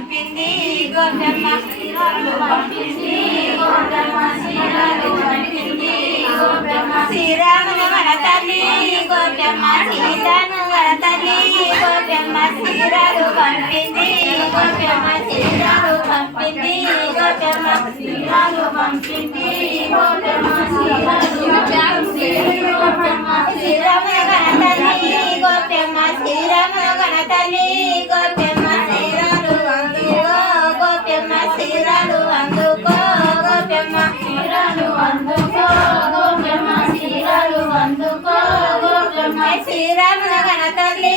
పంపింది గోపెమ్మ చీరలు పంపింది గోపెమ్మ చీరలు పంపింది గోపెమ్మ శ్రీరాముని మన తల్లి గోపెమ్మ సీతను మన తల్లి గోపెమ్మ చీరలు పంపింది గోపెమ్మ పంపింది పంపింది శ్రీరాముని మన తల్లి శ్రీరాముని మన తల్లి చీరలు అందుకో గోపెమ్మ చీరలు అందుకో గణ తల్లి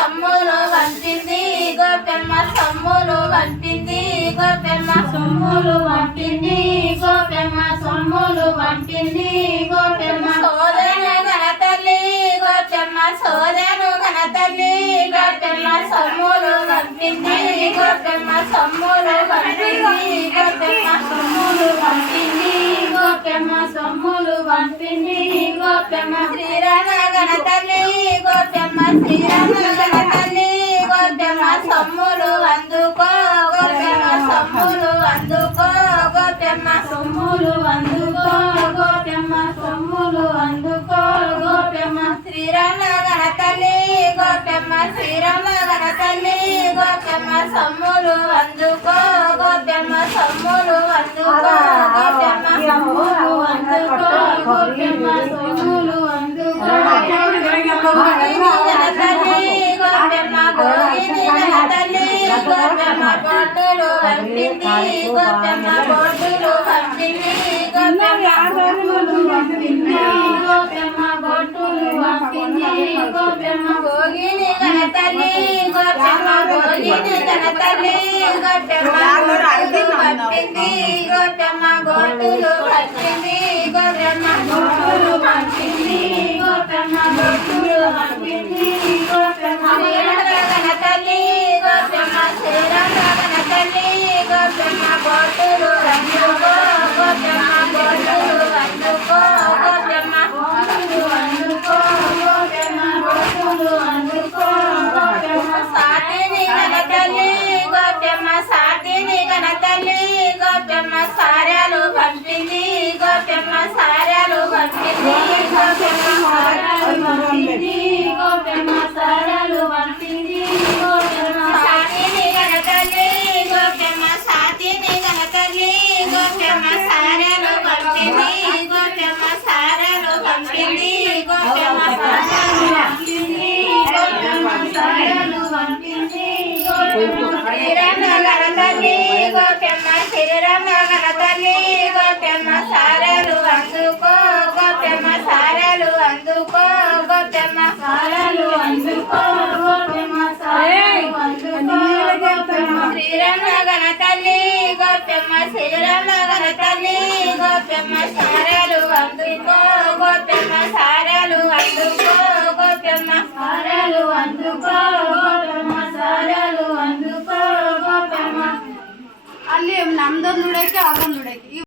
సొమ్ములు వంపింది గోపెమ్మ సొమ్ములు వంపింది గోపెమ్మ సొమ్ములు వంపింది గోపెమ్మ సొమ్ములు వంపింది గోపెమ్మ సోదను గణతల్లి గోపెమ్మ సోదను గణతల్లి గోపెమ్మ సొమ్ములు వంపింది గోపెమ్మ సొమ్ములు వంపింది గోపెమ్మ సొమ్ములు వంపింది గోపెమ్మ సొమ్ములు వంపింది గోపెమ్మ శ్రీరామ గణతల్లి గోపెమ్మ శ్రీరామ గణతల్లి గోపెమ్మ సొమ్ములు అందుకో గోపెమ్మ సొమ్ములు అందుకో గోపెమ్మ సొమ్ములు అందుకో గోపెమ్మ సొమ్ములు అందుకో గోపెమ్మ శ్రీరామ గణతల్లి గోపెమ్మ శ్రీరామ గణతల్లి గోపెమ్మ సొమ్ములు అందుకో గోటులు గణతల్లి గోపెమ్మ గోటులు గణతల్లి వంపింది గోపెమ్మ సార్యాలు పంపింది పంపింది శ్రీరామ గణతల్లి గోపెమ్మ శ్రీరామ గణతల్లి గోపెమ్మ సారాలు అందుకో గోపెమ్మ సారాలు అందుకో గోపెమ్మ సారాలు అందుకో గోపెమ్మ సారాలు అందుకో గోపెమ్మ శ్రీరామ గణతల్లి గోపెమ్మ శ్రీరామ గణతల్లి గోపెమ్మ సారాలు అందుకో గోపెమ్మ సారాలు అందుకో గోపెమ్మ సారాలు అందుకో. ಸಾರಲು ಅಂದುಕೋ ಗೋಪಮ್ಮ ಅಲ್ಲಿ ನಮ್ದೊಂದು ನುಡಕ್ಕೆ ಅದೊಂದು ನುಡಕ್ಕೆ